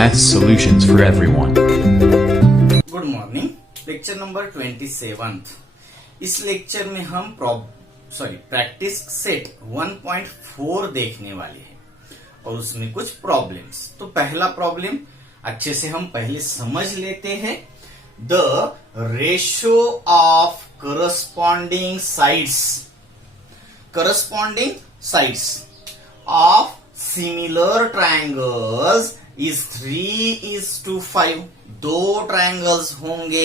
Math solutions for everyone. Good morning. Lecture number 27। इस lecture में हम प्रैक्टिस सेट 1.4 देखने वाले हैं और उसमें कुछ प्रॉब्लम्स। तो पहला प्रॉब्लम अच्छे से हम पहले समझ लेते हैं। The ratio of corresponding sides of similar triangles is 3:5। दो ट्रायंगल्स होंगे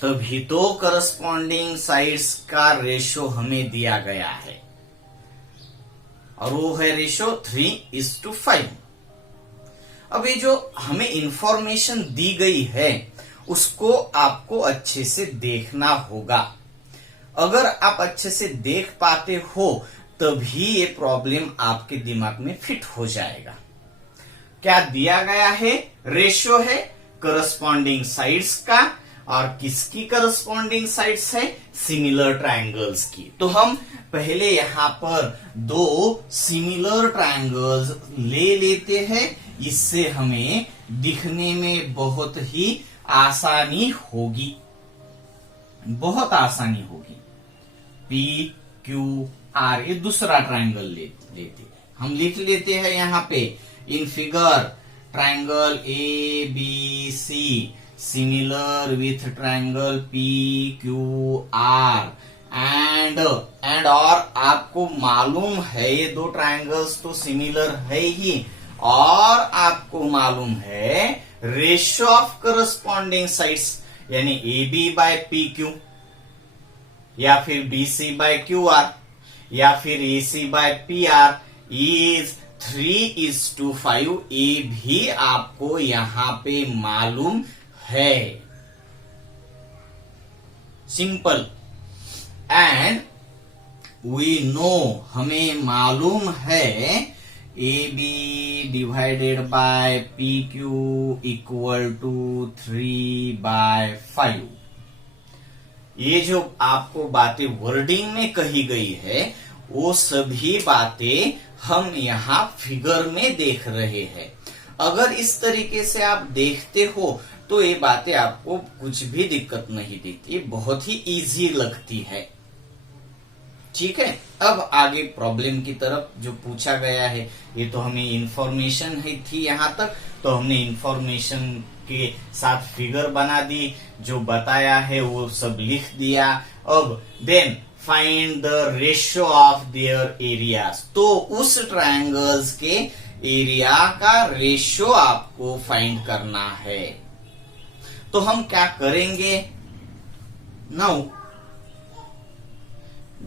तभी तो करस्पॉन्डिंग साइड्स का रेशो हमें दिया गया है और वो है रेशो 3:5। अब ये जो हमें इंफॉर्मेशन दी गई है उसको आपको अच्छे से देखना होगा। अगर आप अच्छे से देख पाते हो तभी ये प्रॉब्लम आपके दिमाग में फिट हो जाएगा। क्या दिया गया है? रेशियो है करस्पॉन्डिंग साइड्स का, और किसकी करस्पॉन्डिंग साइड्स है? सिमिलर ट्रायंगल्स की। तो हम पहले यहां पर दो सिमिलर ट्रायंगल्स ले लेते हैं, इससे हमें दिखने में बहुत ही आसानी होगी, बहुत आसानी होगी। PQR ये दूसरा ट्रायंगल लेते हम लिख लेते हैं यहां पे in figure triangle ABC similar with triangle PQR and और आपको मालूम है ये दो ट्रायंगल्स तो सिमिलर है ही, और आपको मालूम है रेशियो ऑफ करस्पॉन्डिंग साइड्स यानी AB/PQ या फिर BC/QR या फिर AC/PR इज 3:5। ये भी आपको यहां पे मालूम है। सिंपल। एंड वी नो हमें मालूम है AB divided by PQ equal to 3/5। ये जो आपको बातें वर्डिंग में कही गई है वो सभी बातें हम यहाँ फिगर में देख रहे हैं। अगर इस तरीके से आप देखते हो तो ये बातें आपको कुछ भी दिक्कत नहीं देती, बहुत ही इजी लगती है। ठीक है, अब आगे प्रॉब्लम की तरफ जो पूछा गया है, ये तो हमें इंफॉर्मेशन ही थी यहां तक, तो हमने इंफॉर्मेशन के साथ फिगर बना दी, जो बताया है वो सब लिख दिया। अब then find the ratio of their areas. तो उस ट्रायंगल्स के एरिया का रेशियो आपको फाइंड करना है। तो हम क्या करेंगे? Now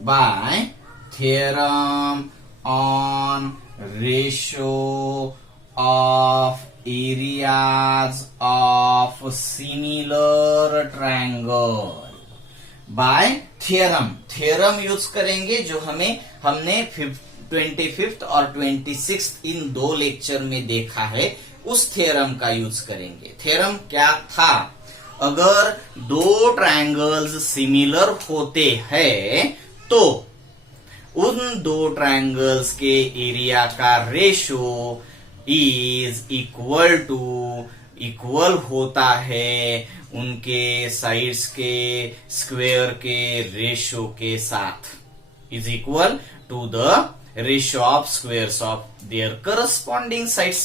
bye theorem on ratio of areas of similar triangle, bye theorem use करेंगे जो हमने 25th और 26th इन दो लेक्चर में देखा है, उस थ्योरम का यूज करेंगे। थ्योरम क्या था? अगर दो ट्रायंगल्स सिमिलर होते हैं तो उन दो ट्रायंगल्स के एरिया का रेशियो इज इक्वल होता है उनके साइड्स के स्क्वायर के रेशियो के साथ, is equal to the ratio of squares of their corresponding sides.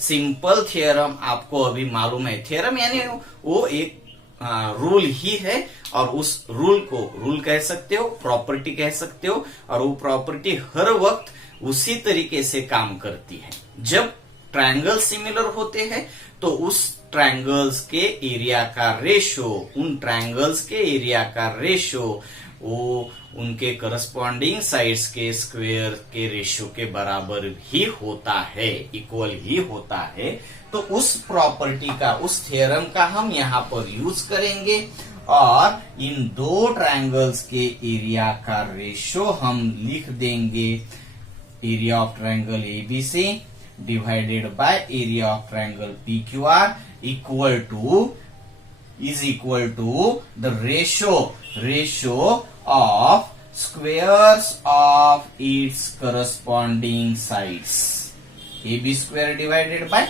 Simple theorem आपको अभी मालूम है। थ्योरम यानी वो एक रूल ही है, और उस रूल को रूल कह सकते हो, प्रॉपर्टी कह सकते हो, और वो प्रॉपर्टी हर वक्त उसी तरीके से काम करती है। जब ट्रायंगल सिमिलर होते हैं तो उस ट्रायंगल्स के एरिया का रेशियो, उन ट्रायंगल्स के एरिया का रेशियो वो उनके करस्पॉन्डिंग साइड्स के स्क्वायर के रेशियो के बराबर ही होता है, इक्वल ही होता है। तो उस प्रॉपर्टी का, उस थ्योरम का हम यहाँ पर यूज करेंगे और इन दो ट्रायंगल्स के एरिया का रेशियो हम लिख देंगे। Area of triangle ABC divided by area of triangle PQR is equal to the ratio of squares of its corresponding sides. AB square divided by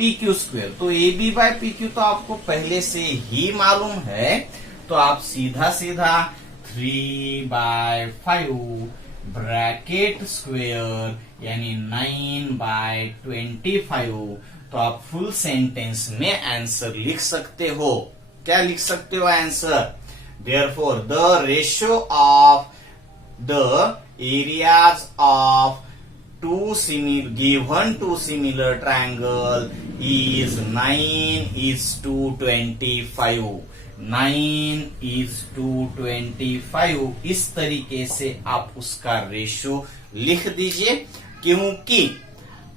P Q square. तो A B by P Q तो आपको पहले से ही मालूम है, तो आप सीधा सीधा 3/5 ब्रैकेट स्क्वेयर यानी 9/25, तो आप फुल सेंटेंस में आंसर लिख सकते हो। क्या लिख सकते हो answer? Therefore the ratio of the areas of given two similar triangle is 9:25. 9:25 इस तरीके से आप उसका रेशियो लिख दीजिए, क्योंकि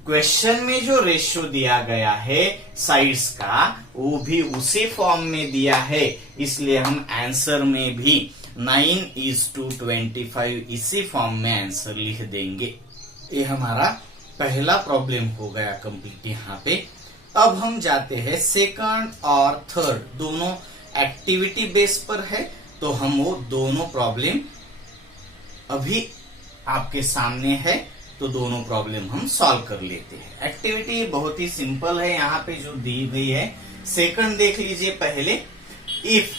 क्वेश्चन में जो रेशियो दिया गया है साइड्स का वो भी उसी फॉर्म में दिया है, इसलिए हम आंसर में भी 9:25 इसी फॉर्म में आंसर लिख देंगे। ये हमारा पहला प्रॉब्लम हो गया कंप्लीट यहाँ पे। अब हम जाते हैं सेकंड और थर्ड, दोनों एक्टिविटी बेस पर है, तो हम वो दोनों प्रॉब्लम अभी आपके सामने है, तो दोनों प्रॉब्लम हम सॉल्व कर लेते हैं। एक्टिविटी बहुत ही सिंपल है यहाँ पे जो दी गई है। सेकंड देख लीजिए पहले। If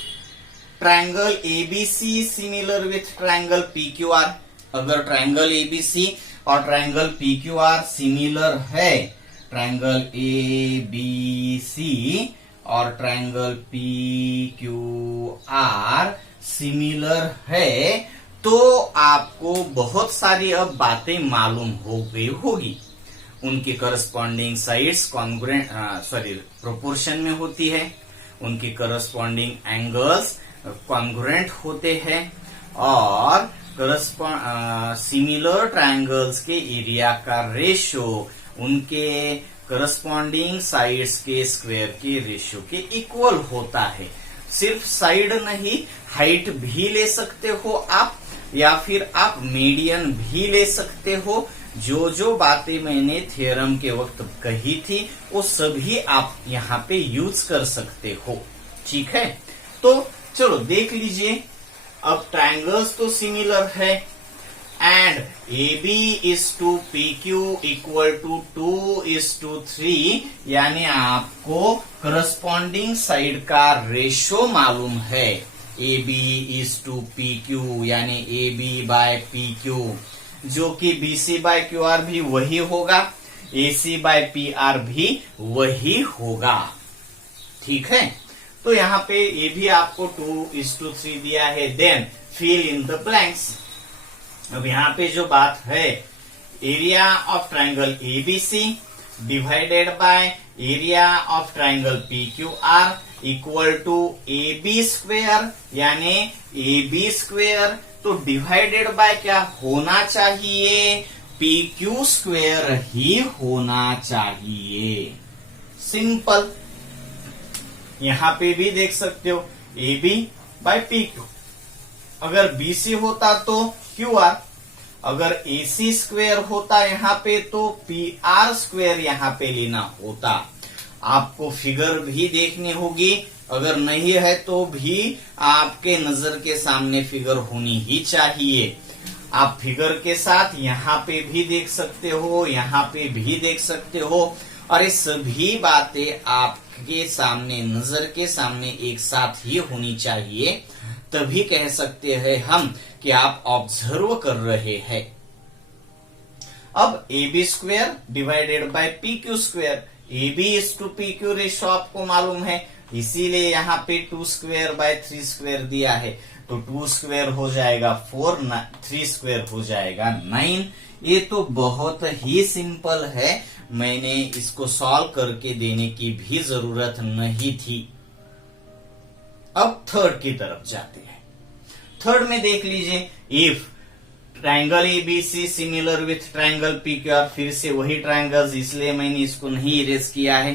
triangle ABC similar with triangle PQR, अगर ट्रायंगल एबीसी और ट्रायंगल पीक्यूआर सिमिलर है, ट्रायंगल एबीसी और ट्रायंगल पीक्यूआर सिमिलर है, तो आपको बहुत सारी अब बातें मालूम हो गई होगी। उनकी करस्पॉन्डिंग साइड्स कॉन्ग्रुएंट प्रोपोर्शन में होती है, उनकी करस्पॉन्डिंग एंगल्स कॉन्ग्रुएंट होते हैं, और सिमिलर ट्रायंगल्स के एरिया का रेशियो उनके करस्पॉन्डिंग साइड्स के स्क्वायर के रेशियो के इक्वल होता है। सिर्फ साइड नहीं, हाइट भी ले सकते हो आप, या फिर आप मीडियन भी ले सकते हो। जो जो बातें मैंने थ्योरम के वक्त कही थी वो सभी आप यहाँ पे यूज कर सकते हो। ठीक है, तो चलो देख लीजिए। अब ट्रायंगल्स तो सिमिलर है, and AB is to PQ equal to 2:3, यानी आपको करस्पॉन्डिंग साइड का रेशियो मालूम है। AB is to PQ यानी AB by PQ, जो कि BC by QR भी वही होगा, AC by PR भी वही होगा। ठीक है, तो यहाँ पे ये भी आपको 2:3 दिया है। Then fill in the blanks. अब यहाँ पे जो बात है, area of triangle ABC divided by area of triangle PQR equal to AB square यानी AB स्क्वेयर, तो डिवाइडेड बाय क्या होना चाहिए? PQ स्क्वेयर ही होना चाहिए। सिंपल। यहां पे भी देख सकते हो AB बाय PQ, अगर BC होता तो QR, अगर AC स्क्वेयर होता यहाँ पे तो PR स्क्वेयर यहाँ पे लेना होता। आपको फिगर भी देखनी होगी, अगर नहीं है तो भी आपके नजर के सामने फिगर होनी ही चाहिए। आप फिगर के साथ यहाँ पे भी देख सकते हो, यहाँ पे भी देख सकते हो, और ये सभी बातें आपके सामने नजर के सामने एक साथ ही होनी चाहिए, तभी कह सकते हैं हम कि आप ऑब्जर्व कर रहे हैं। अब AB square divided by PQ square, AB is to PQ ratio आपको मालूम है, इसीलिए यहाँ पे 2 स्क्वेयर बाय 3 स्क्वेयर दिया है, तो 2 स्क्वेयर हो जाएगा 4, 3 स्क्वेयर हो जाएगा 9। ये तो बहुत ही सिंपल है, मैंने इसको सॉल्व करके देने की भी जरूरत नहीं थी। अब थर्ड की तरफ जाते हैं। थर्ड में देख लीजिए, if triangle ABC similar with triangle PQR, फिर से वही ट्रायंगल्स, इसलिए मैंने इसको नहीं इरेज किया है।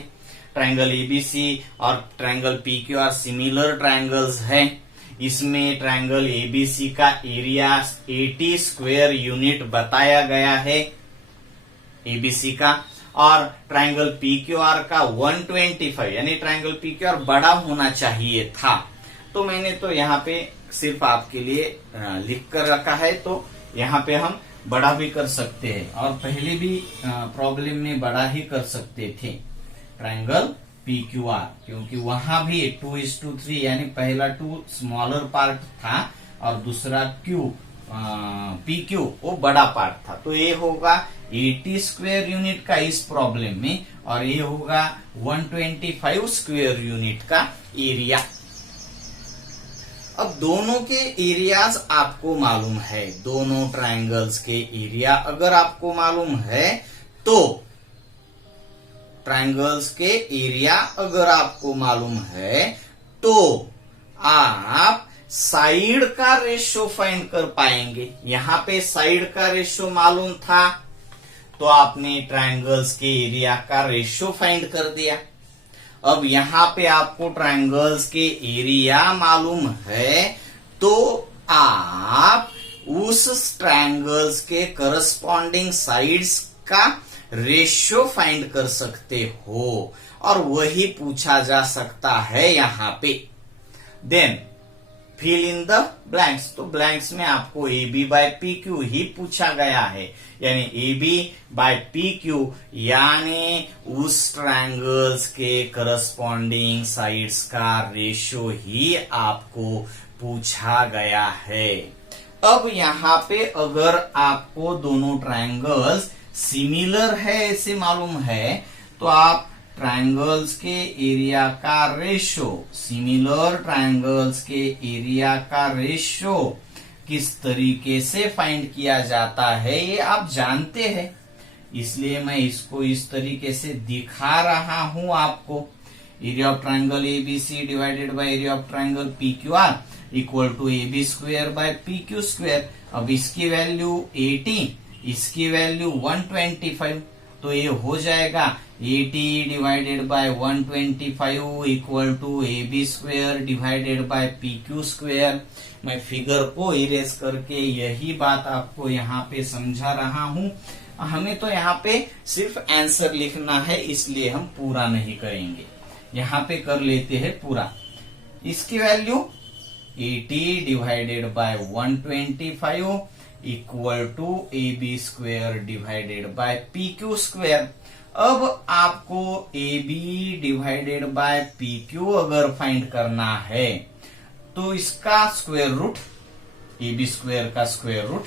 ट्रायंगल एबीसी और ट्रायंगल पीक्यूआर सिमिलर ट्रायंगल्स हैं। इसमें ट्रायंगल एबीसी का एरिया 80 स्क्वायर यूनिट बताया गया है एबीसी का, और ट्रायंगल पीक्यूआर का 125, यानी ट्रायंगल पीक्यूआर बड़ा होना चाहिए था। तो मैंने तो यहाँ पे सिर्फ आपके लिए लिख कर रखा है, तो यहाँ पे हम बड़ा भी कर सकते हैं, और पहले भी प्रॉब्लम में बड़ा ही कर सकते थे। ट्रायंगल PQR, क्योंकि वहां भी 2:3 यानी पहला 2 स्मॉलर पार्ट था और दूसरा PQ वो बड़ा पार्ट था। तो ये होगा 80 स्क्वायर यूनिट का इस प्रॉब्लम में, और ये होगा 125 स्क्वायर यूनिट का एरिया। अब दोनों के एरियाज आपको मालूम है, दोनों ट्रायंगल्स के एरिया अगर आपको मालूम है तो ट्रायंगल्स के एरिया अगर आपको मालूम है तो आप साइड का रेशियो फाइंड कर पाएंगे। यहां पे साइड का रेशियो मालूम था तो आपने ट्रायंगल्स के एरिया का रेशियो फाइंड कर दिया। अब यहां पे आपको ट्रायंगल्स के एरिया मालूम है तो आप उस ट्रायंगल्स के करस्पॉन्डिंग साइड्स का रेशियो फाइंड कर सकते हो, और वही पूछा जा सकता है यहां पे। Then fill in the blanks, तो ब्लैंक्स में आपको AB/PQ ही पूछा गया है, यानी AB/PQ यानी उस ट्रायंगल्स के करस्पॉन्डिंग साइड्स का रेशियो ही आपको पूछा गया है। अब यहां पे अगर आपको दोनों ट्रायंगल्स सिमिलर है ऐसे मालूम है तो आप ट्रायंगल्स के एरिया का रेशियो, सिमिलर ट्रायंगल्स के एरिया का रेशियो किस तरीके से फाइंड किया जाता है ये आप जानते हैं, इसलिए मैं इसको इस तरीके से दिखा रहा हूं आपको। Area of triangle ABC divided by area of triangle PQR equal to AB²/PQ²। अब इसकी वैल्यू 80, इसकी वैल्यू 125, तो ये हो जाएगा 80 divided by 125 equal to AB² divided by PQ²। मैं फिगर को इरेज करके यही बात आपको यहाँ पे समझा रहा हूं। हमें तो यहाँ पे सिर्फ आंसर लिखना है, इसलिए हम पूरा नहीं करेंगे, यहाँ पे कर लेते हैं पूरा। इसकी value 80 divided by 125 equal to AB² divided by PQ²। अब आपको AB डिवाइडेड बाय PQ अगर फाइंड करना है तो इसका स्क्वायर रूट, AB² का स्क्वायर रूट,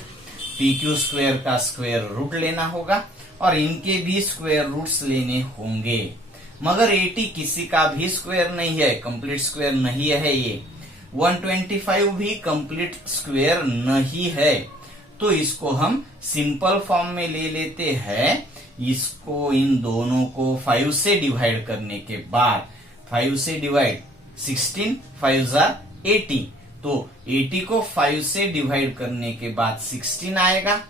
PQ² का स्क्वायर रूट लेना होगा, और इनके भी स्क्वायर रूट्स लेने होंगे। मगर 80 किसी का भी स्क्वायर नहीं है, कंप्लीट स्क्वायर नहीं है ये। 125 भी कंप्लीट स्क्वायर नहीं है, तो इसको हम सिंपल फॉर्म में ले लेते हैं। इसको इन दोनों को 5 से डिवाइड करने के बाद, 5 से डिवाइड 16, 5 80, तो 80 को 5 से डिवाइड करने के बाद 16 आएगा,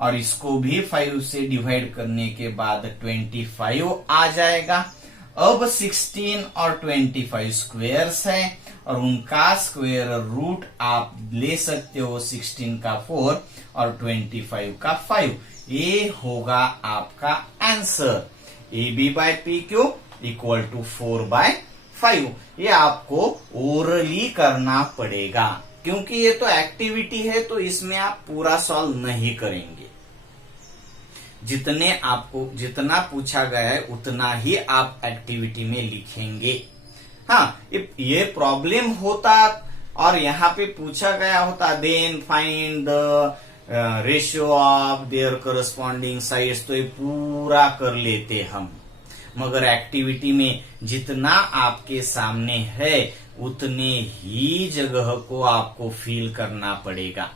और इसको भी 5 से डिवाइड करने के बाद 25 आ जाएगा। अब 16 और 25 स्क्वायर्स हैं, और उनका स्क्वायर रूट आप ले सकते हो 16 का 4 और 25 का 5। ये होगा आपका आंसर, AB/PQ इक्वल टू 4/5। ये आपको ओरली करना पड़ेगा, क्योंकि ये तो एक्टिविटी है, तो इसमें आप पूरा सॉल्व नहीं करेंगे। जितना पूछा गया है उतना ही आप एक्टिविटी में लिखेंगे। हाँ, ये प्रॉब्लम होता और यहाँ पे पूछा गया होता then find the ratio of their corresponding sides, तो ये पूरा कर लेते हम। मगर एक्टिविटी में जितना आपके सामने है उतने ही जगह को आपको फिल करना पड़ेगा।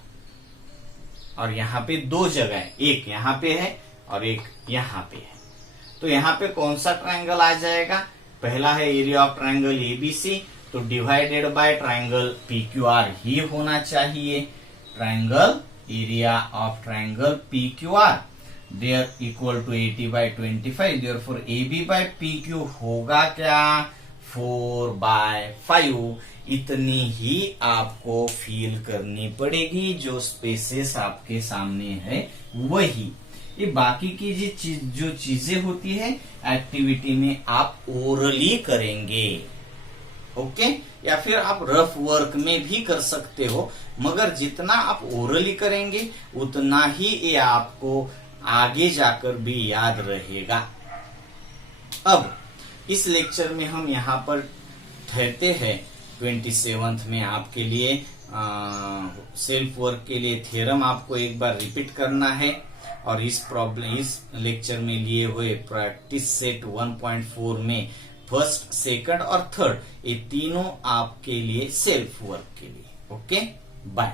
और यहाँ पे 2 जगह है, एक यहाँ पे है और एक यहाँ पे है। तो यहाँ पे कौन सा ट्रायंगल आ जाएगा? पहला है एरिया ऑफ ट्रायंगल ABC, तो डिवाइडेड बाय ट्रायंगल PQR ही होना चाहिए। Triangle area of triangle PQR there equal to 80/25, therefore AB/PQ होगा क्या? 4/5। इतनी ही आपको फील करनी पड़ेगी, जो स्पेसेस आपके सामने है वही। ये बाकी की जो चीजें होती है एक्टिविटी में आप ओरली करेंगे, ओके, या फिर आप रफ वर्क में भी कर सकते हो, मगर जितना आप ओरली करेंगे उतना ही ये आपको आगे जाकर भी याद रहेगा। अब इस लेक्चर में हम यहाँ पर ठहरते हैं। 27th में आपके लिए सेल्फ वर्क के लिए थ्योरम आपको एक बार रिपीट करना है, और इस लेक्चर में लिए हुए प्रैक्टिस सेट 1.4 में फर्स्ट, सेकंड और थर्ड, ये तीनों आपके लिए सेल्फ वर्क के लिए। Okay, bye.